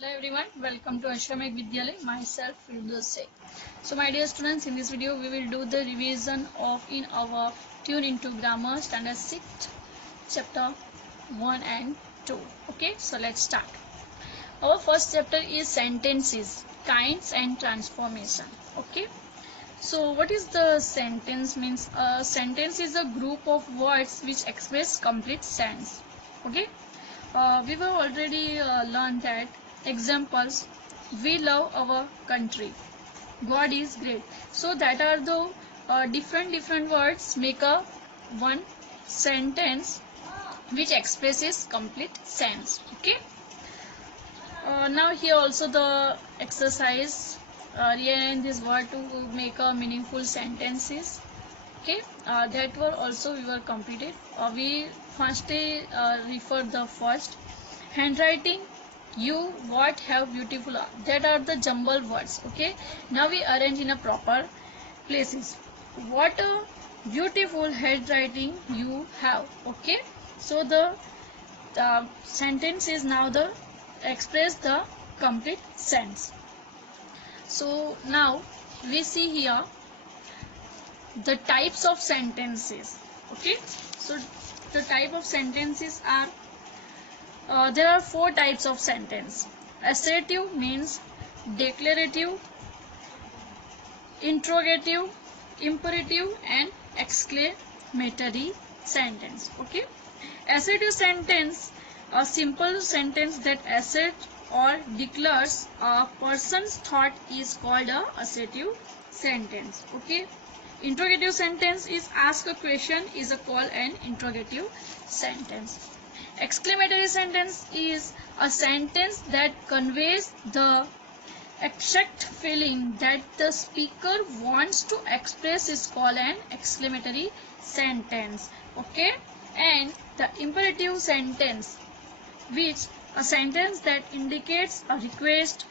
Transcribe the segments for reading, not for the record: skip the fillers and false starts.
Hello everyone, welcome to Ashramik Vidyalay, myself Firdaus Sheikh. So my dear students, in this video we will do the revision of in our Tune into Grammar Standard 6 chapter 1 and 2. Okay, so let's start. Our first chapter is sentences, kinds and transformation. Okay, so what is the sentence means? A sentence is a group of words which express complete sense. Okay, we have already learned that examples: we love our country, God is great. So that are the different words make a one sentence which expresses complete sense. Okay, now here also the exercise, rearrange this word to make a meaningful sentences. Okay, that were also we were completed. We firstly refer the first handwriting, you, what, have, beautiful, that are the jumble words. Okay, now we arrange in a proper places. What a beautiful handwriting you have. Okay, so the sentence is now the express the complete sense. So now we see here the types of sentences. Okay, so the type of sentences are there are four types of sentence. Assertive means declarative, interrogative, imperative and exclamatory sentence. Okay, assertive sentence, a simple sentence that asserts or declares a person's thought is called a assertive sentence. Okay, interrogative sentence is ask a question is a call an interrogative sentence. Exclamatory sentence is a sentence that conveys the exact feeling that the speaker wants to express is called an exclamatory sentence. Okay, and the imperative sentence, which a sentence that indicates a request,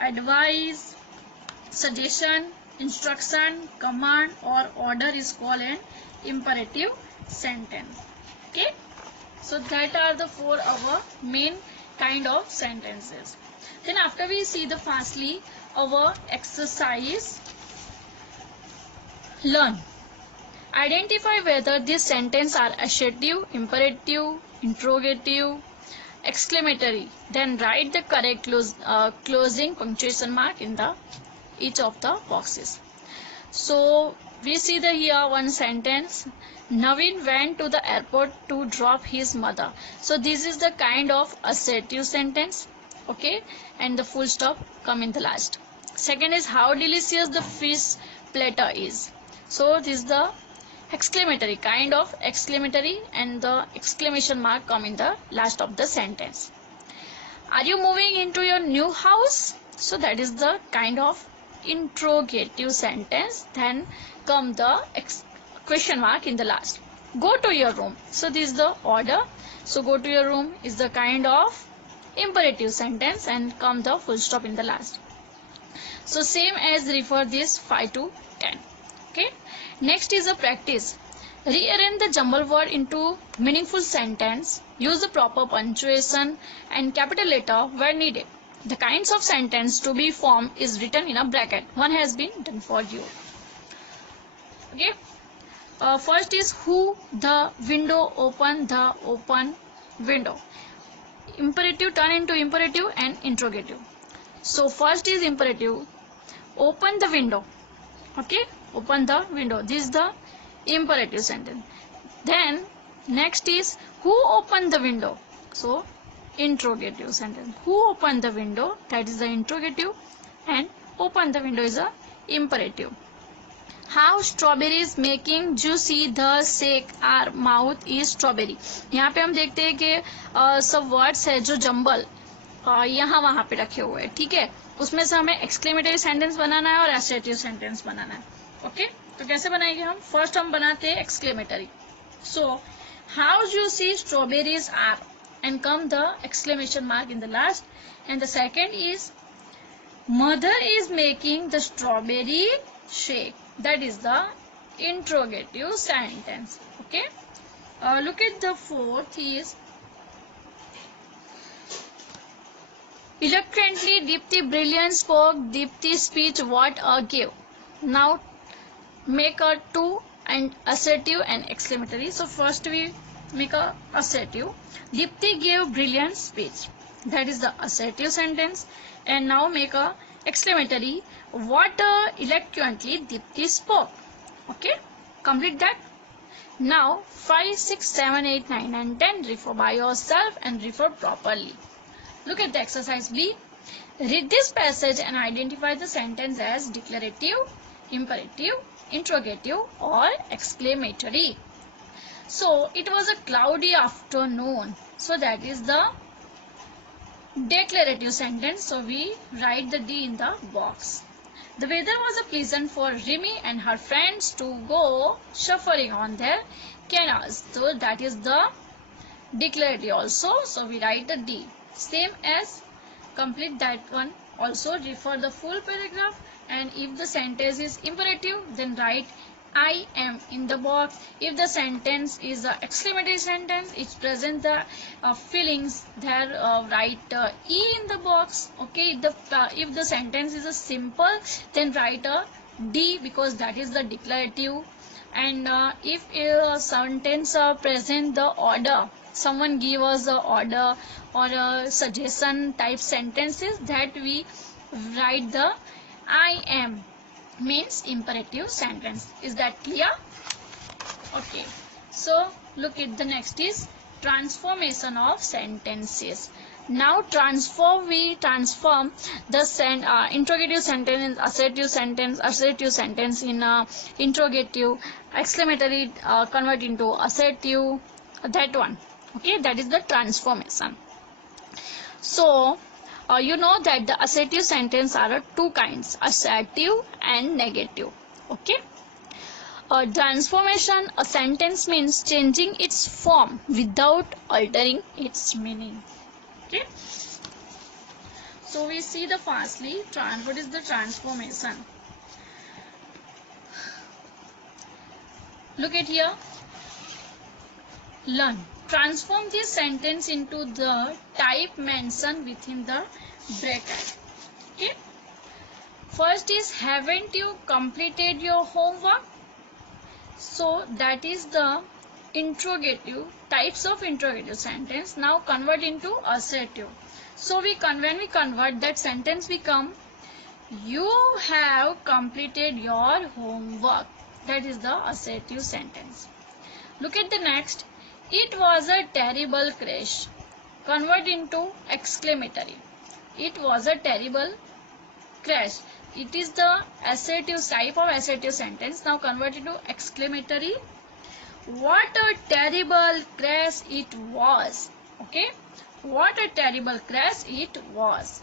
advice, suggestion, instruction, command or order is called an imperative sentence. Okay, so that are the four our main kind of sentences. Then after we see the firstly our exercise, learn. Identify whether these sentences are assertive, imperative, interrogative, exclamatory. Then write the correct closing punctuation mark in the each of the boxes. So we see the here one sentence. Naveen went to the airport to drop his mother. So this is the kind of assertive sentence. Okay, and the full stop come in the last. Second is how delicious the fish platter is. So this is the exclamatory kind of exclamatory and the exclamation mark come in the last of the sentence. Are you moving into your new house? So that is the kind of interrogative sentence. Then come the question mark in the last. Go to your room. So this is the order. So go to your room is the kind of imperative sentence and come the full stop in the last. So same as refer this 5 to 10. Okay. Next is a practice. Rearrange the jumble word into meaningful sentence. Use the proper punctuation and capital letter where needed. The kinds of sentence to be formed is written in a bracket. One has been done for you. Okay. First is who the window, open the open window. Imperative turn into imperative and interrogative. So first is imperative. Open the window. Okay. Open the window. This is the imperative sentence. Then next is who opened the window. So interrogative sentence. Who opened the window? That is the interrogative and open the window is a imperative. How strawberries making juicy the shake our mouth is strawberry. यहाँ पे हम देखते हैं कि सब words है जो jumble यहाँ वहाँ पे रखे हुए हैं. ठीक है, उसमें से हमें एक्सक्लेमेटरी सेंटेंस बनाना है और एसर्टिव सेंटेंस बनाना है. ओके, तो कैसे बनाएंगे हम? फर्स्ट हम बनाते हैं exclamatory. So how juicy strawberries are and come the exclamation mark in the last. And the second is mother is making the strawberry shake. That is the interrogative sentence. Okay, look at the fourth is Eloquently, Deepti brilliant spoke, Deepti speech what a give. Now make a two and assertive and exclamatory. So first we make a assertive. Deepti gave brilliant speech. That is the assertive sentence. And now make a exclamatory. What eloquently Deepti spoke. Okay, complete that. Now 5, 6, 7, 8, 9 and 10 refer by yourself and refer properly. Look at the exercise B. Read this passage and identify the sentence as declarative, imperative, interrogative or exclamatory. So it was a cloudy afternoon. So that is the declarative sentence. So we write the D in the box. The weather was pleasant for Rimi and her friends to go shuffling on their canals. So that is the declarative also. So we write the D. Same as complete that one. Also refer the full paragraph, and if the sentence is imperative then write I am in the box. If the sentence is an exclamatory sentence, it presents the feelings there, write E in the box. Okay, if the sentence is a simple then write a D because that is the declarative. And if a sentence present the order, someone give us the order or a suggestion type sentences, that we write the I am, means imperative sentence. Is that clear? Okay, so look at the next is transformation of sentences. Now we transform the interrogative sentence in assertive sentence in interrogative, exclamatory convert into assertive, that one. Okay, that is the transformation. So you know that the assertive sentence are two kinds, assertive and negative. Okay, transformation, a sentence means changing its form without altering its meaning. Okay, so we see the firstly what is the transformation. Look at here, learn. Transform this sentence into the type mentioned within the bracket. Okay. First is, haven't you completed your homework? So that is the interrogative, types of interrogative sentence. Now convert into assertive. So when we convert, that sentence become, you have completed your homework. That is the assertive sentence. Look at the next. It was a terrible crash. Convert into exclamatory. It was a terrible crash. It is the assertive type of assertive sentence. Now convert into exclamatory. What a terrible crash it was. Okay. What a terrible crash it was.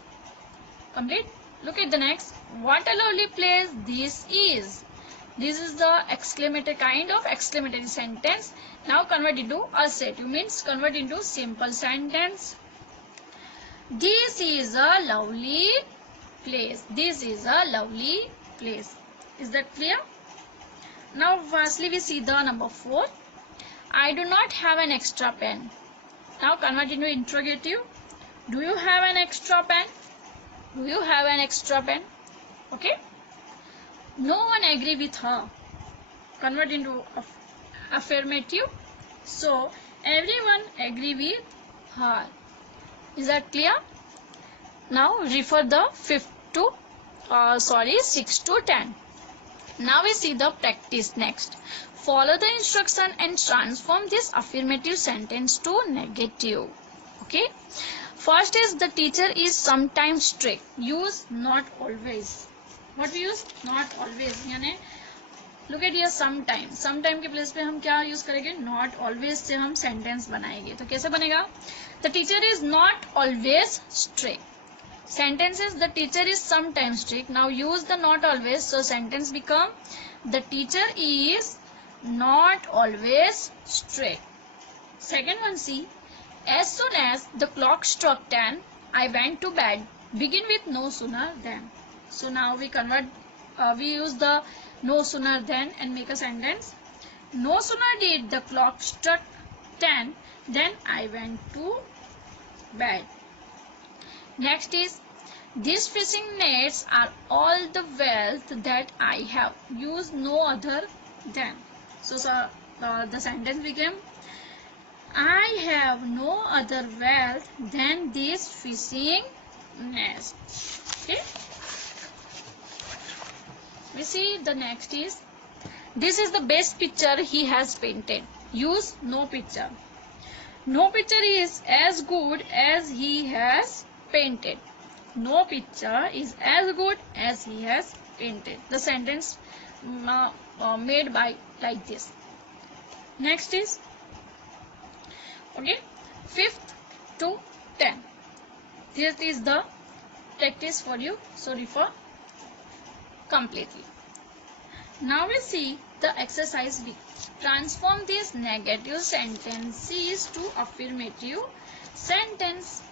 Complete. Look at the next. What a lovely place this is. This is the exclamatory kind of exclamatory sentence. Now convert into assertive, means convert into simple sentence. This is a lovely place. This is a lovely place. Is that clear? Now firstly we see the number 4. I do not have an extra pen. Now convert into interrogative. Do you have an extra pen? Do you have an extra pen? Okay. No one agree with her. Convert into affirmative. So everyone agree with her. Is that clear? Now refer the 6 to 10. Now we see the practice next. Follow the instruction and transform this affirmative sentence to negative. Okay. First is, the teacher is sometimes strict. Use not always. What we use? Not always. यानी look at here, sometime. Sometime के place पे हम क्या use करेंगे? Not always से हम sentence बनाएंगे. तो कैसे बनेगा? The teacher is not always strict. Sentence is, the teacher is sometimes strict. Now use the not always. So sentence become, the teacher is not always strict. Second one, see. As soon as the clock struck 10, I went to bed. Begin with no sooner than. So now we convert, we use the no sooner than and make a sentence. No sooner did the clock struck 10, then I went to bed. Next is, these fishing nets are all the wealth that I have. Use no other than. So the sentence became, I have no other wealth than this fishing nets. Okay. We see the next is, this is the best picture he has painted. Use no picture. No picture is as good as he has painted. No picture is as good as he has painted. The sentence made by like this. Next is, okay, 5th to 10. This is the practice for you, so refer completely. Now we see the exercise B. Transform these negative sentences to affirmative sentence.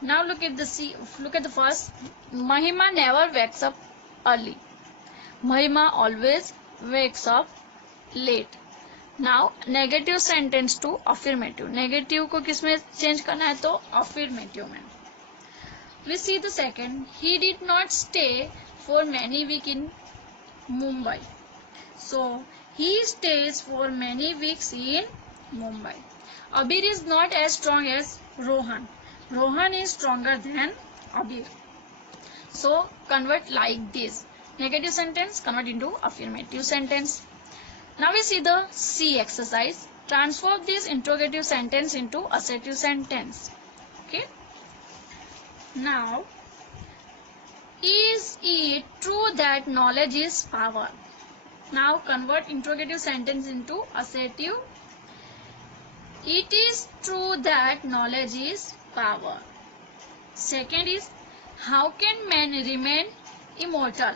Now look at the first. Mahima never wakes up early. Mahima always wakes up late. Now negative sentence to affirmative. Negative को किसमें change करना है तो affirmative में. We see the second. He did not stay for many weeks in Mumbai. So he stays for many weeks in Mumbai. Abir is not as strong as Rohan. Rohan is stronger than Abir. So convert like this. Negative sentence convert into affirmative sentence. Now we see the C exercise. Transform this interrogative sentence into assertive sentence. Okay. Now, is it true that knowledge is power? Now convert interrogative sentence into assertive. It is true that knowledge is power. Second is, how can man remain immortal?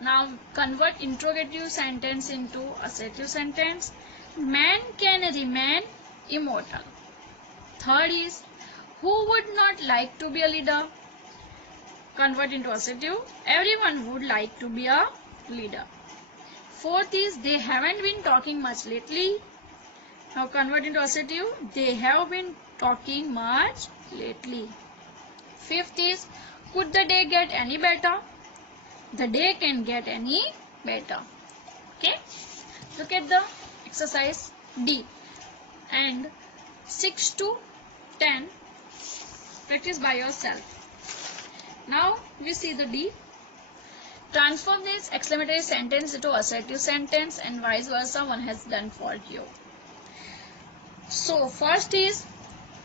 Now convert interrogative sentence into assertive sentence. Man can remain immortal. Third is, who would not like to be a leader? Convert into assertive. Everyone would like to be a leader. Fourth is, they haven't been talking much lately. Now convert into assertive. They have been talking much lately. Fifth is, could the day get any better? The day can get any better. Okay. Look at the exercise D. And 6 to 10. Practice by yourself. Now we see the D. Transform this exclamatory sentence into assertive sentence and vice versa one has done for you. So first is,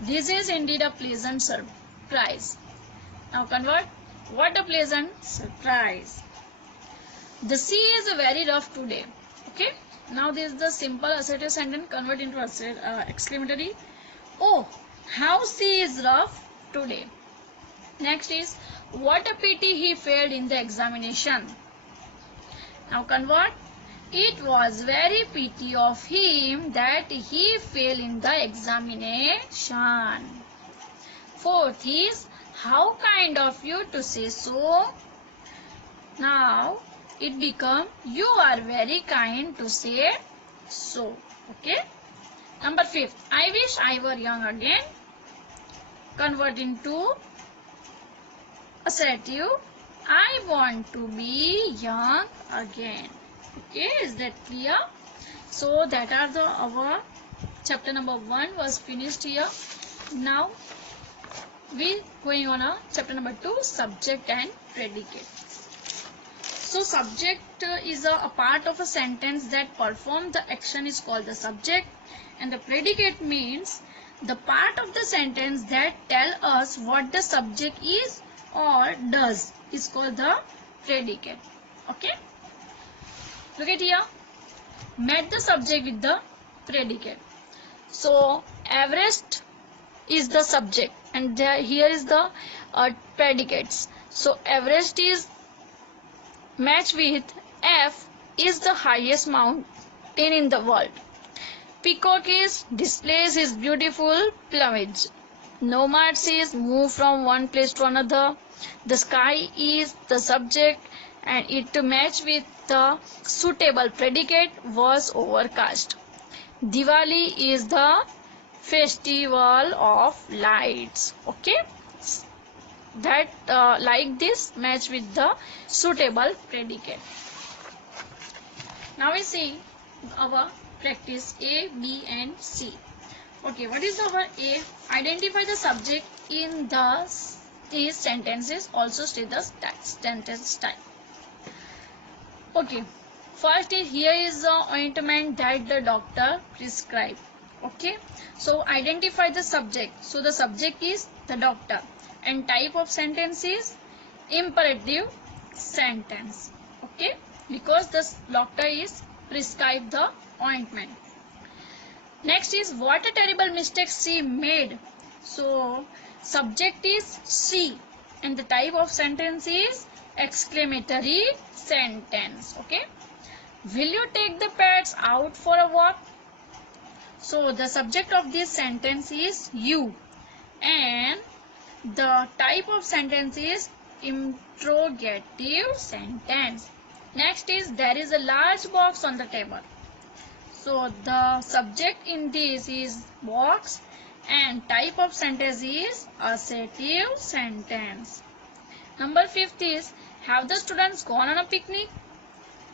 this is indeed a pleasant surprise. Now convert, what a pleasant surprise. The sea is very rough today. Okay. Now this is the simple assertive sentence, convert into exclamatory. Oh, how sea is rough today. Next is, what a pity he failed in the examination. Now convert, it was very pity of him that he failed in the examination. Fourth is, how kind of you to say so. Now it become, you are very kind to say so. Okay. Number 5, I wish I were young again. Convert into assertive. I want to be young again. Okay, is that clear? So that are our chapter number 1 was finished here. Now we going on chapter number 2, subject and predicate. So subject is a part of a sentence that perform the action is called the subject, and the predicate means the part of the sentence that tell us what the subject is or does is called the predicate. Okay. Look at here. Match the subject with the predicate. So Everest is the subject and here is the predicates. So Everest is matched with F is the highest mountain in the world. Peacock is displays his beautiful plumage. Nomad says move from one place to another. The sky is the subject and it to match with the suitable predicate was overcast. Diwali is the festival of lights. Okay. that like this match with the suitable predicate. Now we see our practice A, B and C. Okay, what is our A? Identify the subject in these sentences. Also state the sentence type. Okay, first here is the ointment that the doctor prescribed. Okay, so identify the subject. So the subject is the doctor and type of sentence is imperative sentence. Okay, because the doctor is prescribed the ointment. Next is what a terrible mistake she made. So subject is she and the type of sentence is exclamatory sentence. Okay, will you take the pets out for a walk? So the subject of this sentence is you and the type of sentence is interrogative sentence. Next is there is a large box on the table. So the subject in this is box and type of sentence is assertive sentence. Number 5 is have the students gone on a picnic?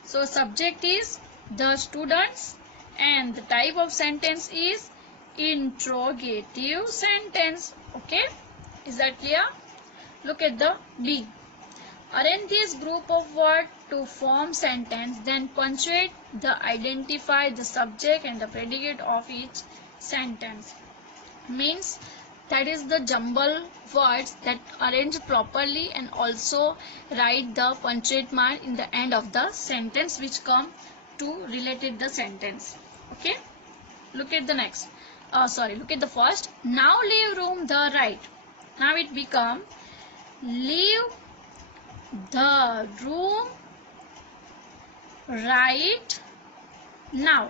So subject is the students and the type of sentence is interrogative sentence. Okay, is that clear? Look at the B. Arrange this group of words to form sentence, then punctuate the identify the subject and the predicate of each sentence. Means that is the jumble words that arrange properly and also write the punctuate mark in the end of the sentence which come to related the sentence. Okay, look at the next. Look at the first. Now leave room the right. Now it become leave the room right now.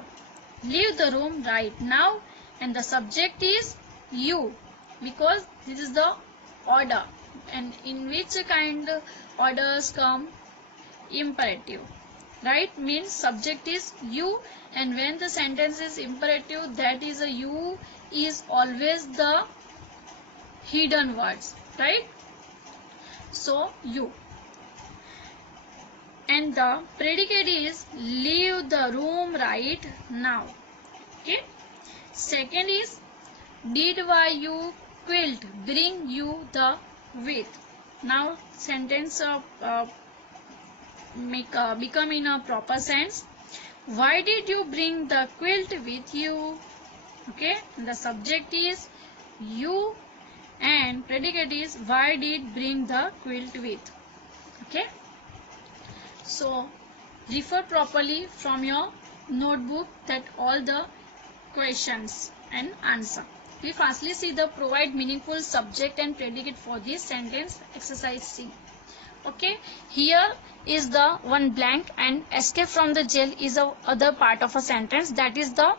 Leave the room right now and the subject is you because this is the order and in which kind orders come imperative, right? Means subject is you and when the sentence is imperative that is a you is always the hidden words, right? So you and the predicate is leave the room right now. Okay, second is did why you quilt bring you the with. Now sentence become in a proper sense. Why did you bring the quilt with you? Okay, and the subject is you and predicate is why did bring the quilt with. Okay, so refer properly from your notebook that all the questions and answer. We firstly see the provide meaningful subject and predicate for this sentence exercise C. Okay, here is the one blank and escape from the jail is a other part of a sentence that is the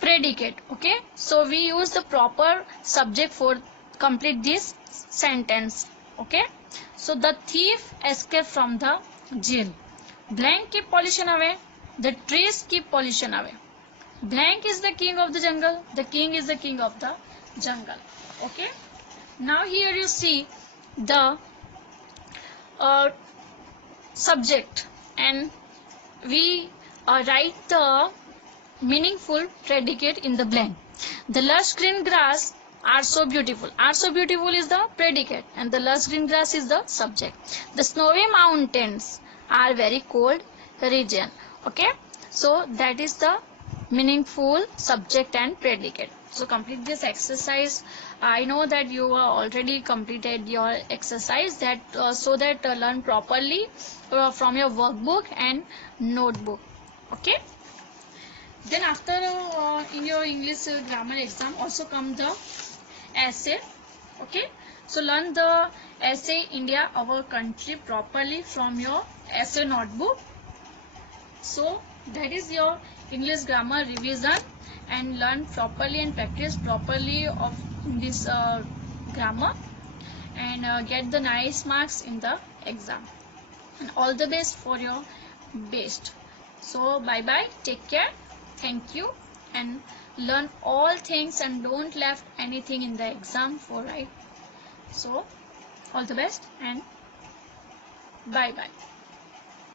predicate. Okay, so we use the proper subject for complete this sentence. Okay, so the thief escaped from the jail. Blank keep pollution away. The trees keep pollution away. Blank is the king of the jungle. The king is the king of the jungle. Okay, now here you see the subject and we write the meaningful predicate in the blank. The lush green grass are so beautiful. Are so beautiful is the predicate and the lush green grass is the subject. The snowy mountains are very cold region. Okay, so that is the meaningful subject and predicate. So complete this exercise. I know that you already completed your exercise that so that learn properly from your workbook and notebook. Okay, then after in your English grammar exam also come the essay. Okay, so learn the essay India our country properly from your essay notebook. So that is your English grammar revision and learn properly and practice properly of this grammar and get the nice marks in the exam. And all the best for your best. So bye bye, take care, thank you, and learn all things and don't left anything in the exam for right. So All the best and bye bye.